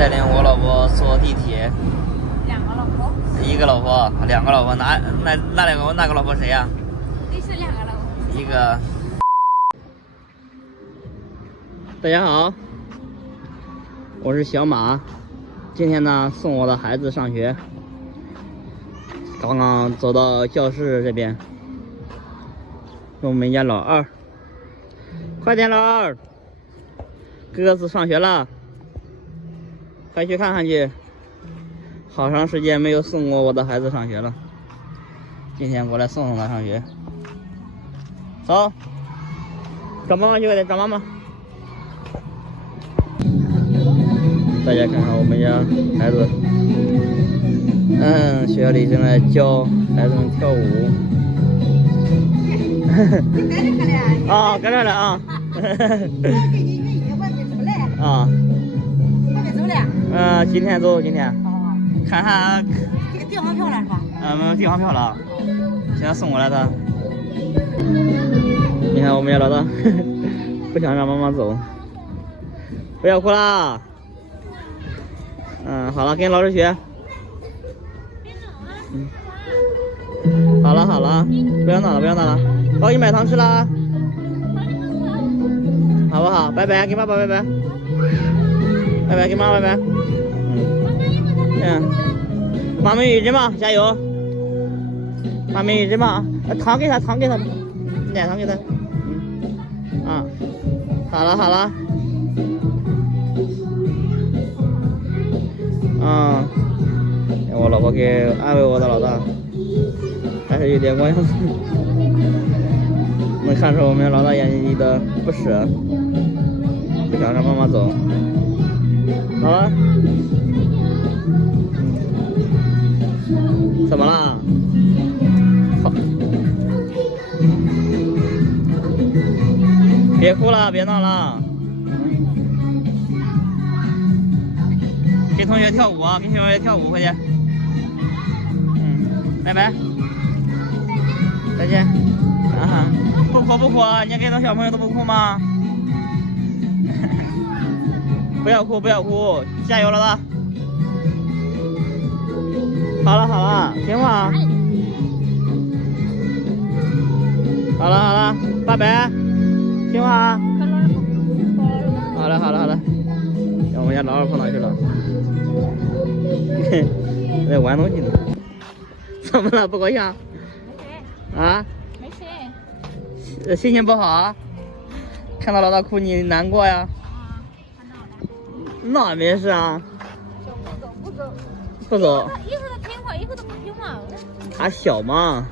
带领我老婆坐地铁。两个老婆？一个老婆，两个老婆，那个老婆谁呀？你是两个老婆？一个。大家好，我是小马，今天呢送我的孩子上学，刚刚走到教室这边，我们家老二，快点老二，哥哥子上学了，快去看看去。好长时间没有送过我的孩子上学了，今天过来送他上学。走，找妈妈去，快点找妈妈。大家看看我们家孩子，学校里正在教孩子们跳舞。啊，跟着来啊！啊，还没走嘞？今天走，今天。看看，订好票了是吧？没有订好票了，现在送过来的。你看我们家老大，不想让妈妈走，不要哭啦。好了，跟老师学。好了好了，不要闹了不要闹了，我给你买糖吃啦，好不好？拜拜，跟爸爸拜拜，拜拜，跟妈妈拜拜。妈妈一直嘛，加油！妈妈一直嘛，糖给他，糖给他，奶糖给他。好了好了。我老婆给安慰我的老大，还是有点关系。能看出我们老大眼睛里的不舍，不想让妈妈走。好了。怎么了？好，别哭了，别闹了。跟同学跳舞啊，跟同学跳舞，快点。拜拜。再见。不哭不哭，你给那小朋友都不哭吗？不要哭不要哭，加油了吧。好了好了，听话。好了好了，拜拜，听话。好了好了好了，我们家老二跑哪去了？在玩东西呢。怎么了？不高兴？啊？没事。心情不好啊？看到老大哭你难过呀？那没事啊。不走。不走。以后他听话，以后都不听话。他小嘛。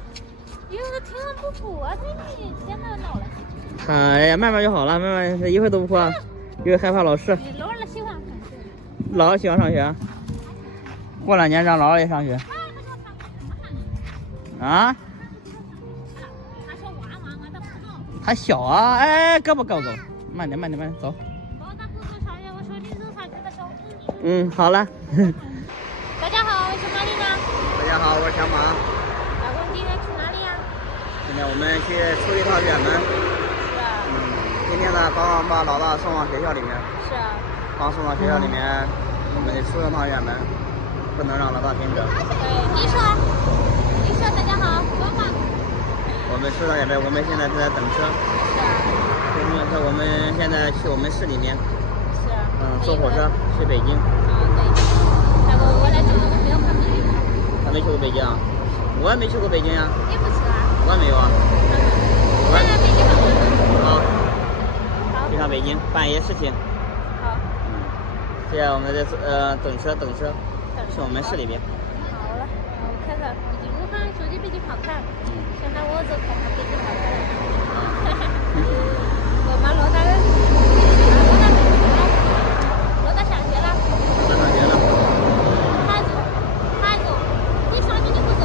以后他听话不哭啊，他现在闹了。哎呀，慢慢就好了，慢慢一会都不哭啊，因为害怕老师。老二喜欢上学。老二喜欢上学，过2年让老二也上学。啊？他小啊，哎，胳膊，慢点，走。好了。大家好，我是玛丽娜。大家好，我是小马。老公，今天去哪里呀？今天我们去出一趟远门。是啊。今天呢，刚刚把老大送到学校里面。是啊。刚送到学校里面，我们得出一趟远门，不能让老大盯着。你说，大家好，妈妈。我们出趟远门，我们现在正在等车。是啊。我们现在去我们市里面。是啊。坐火车去北京。对。我来这个我没有看北京。还没去过北京啊？我也没去过北京呀。你不去啊？我也没有啊。我来北京了。好。去趟北京办一些事情。好。现在我们在等车，去我们市里边。好了，我看看北京，我看手机北京好看，想让我走看看北京好看。我把老大上学了。上学了。他走，你上去你不走。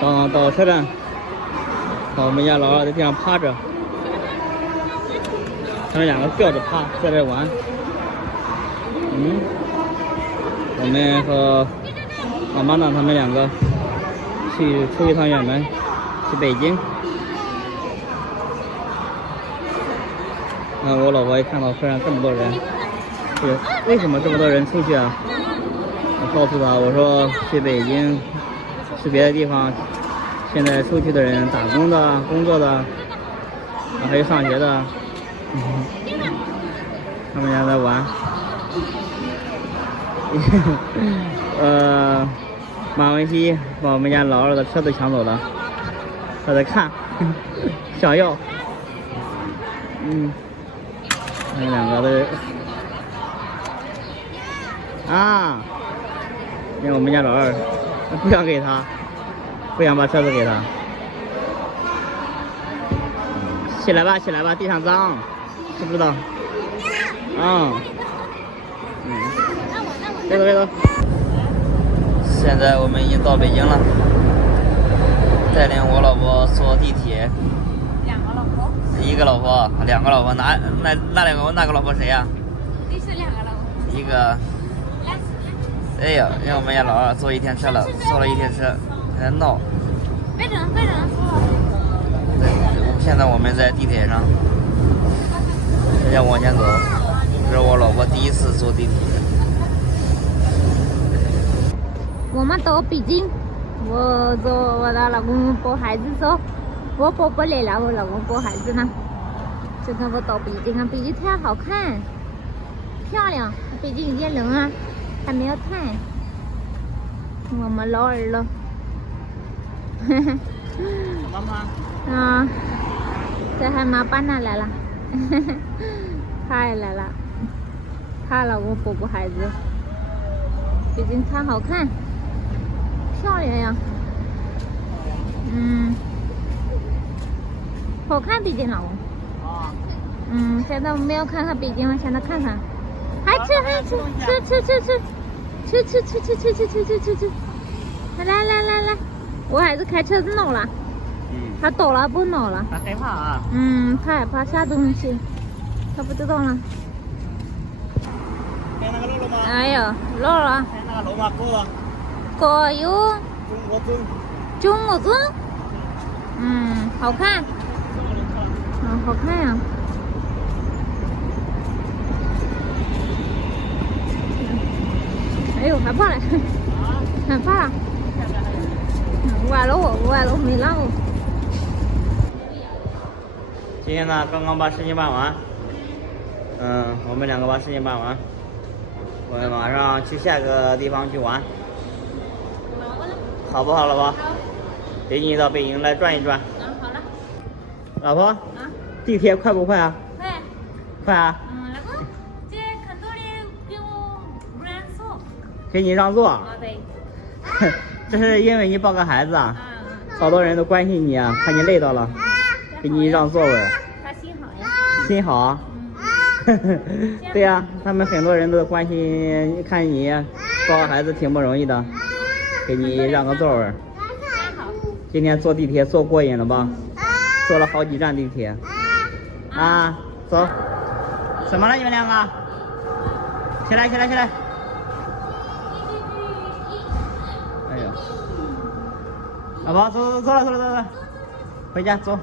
刚刚到车站，看我们家老二在地上趴着，他们2个吊着趴，在这玩。我们和老妈呢，他们2个出一趟远门，去北京。我老婆一看到车上这么多人，为什么这么多人出去啊？我告诉她，我说去北京，去别的地方，现在出去的人，打工的、工作的，还有上学的，他们家在玩。马文熙把我们家老二的车子抢走了，他在看，想要。他们两个都因为我们家老二不想给他，不想把车子给他。起来吧，起来吧，地上脏，知不知道？别走，别走。现在我们已经到北京了，带领我老婆坐地铁。两个老婆。一个老婆，两个老婆，那个老婆谁呀？你是两个老婆。一个。哎呀，让我们家老二坐一天车了，坐了一天车，还在闹。别整，别整。现在我们在地铁上，大家往前走。这是我老婆第一次坐地铁。我们到北京，我的老公抱孩子走，我抱不来了，我老公抱孩子呢。现在我到北京了，北京太好看，漂亮。北京有点冷啊，还没有太。我们老二了，妈妈。这还妈爸呢来了，他也来了，他老公抱孩子。北京太好看。漂亮呀，好看北京老公。现在我们要看看北京了，现在看看，还吃，来，我孩子开车子闹了，他倒了不闹了，他害怕啊。他害怕下东西，他不知道了。看那个漏了吗？哎呀，漏了。看那个楼吗？够了。高有中国尊，好看，好看呀。哎呦，害怕了，害怕了。完了，没让我。今天呢，刚刚把事情办完。我们两个把事情办完，我们马上去下个地方去玩。好不好，老婆？陪你到北京来转一转。好了。老婆。地铁快不快啊？快。快啊。老公，这很多人给我不让坐。给你让座。对。这是因为你抱个孩子啊。好多人都关心你啊，看你累到了，给你让座位。他心好呀。心好啊。对呀，他们很多人都关心，看你抱个孩子挺不容易的。给你让个座位。今天坐地铁坐过瘾了吧？坐了好几站地铁。走。怎么了你们两个？起来！哎呀，老婆，走了，回家走。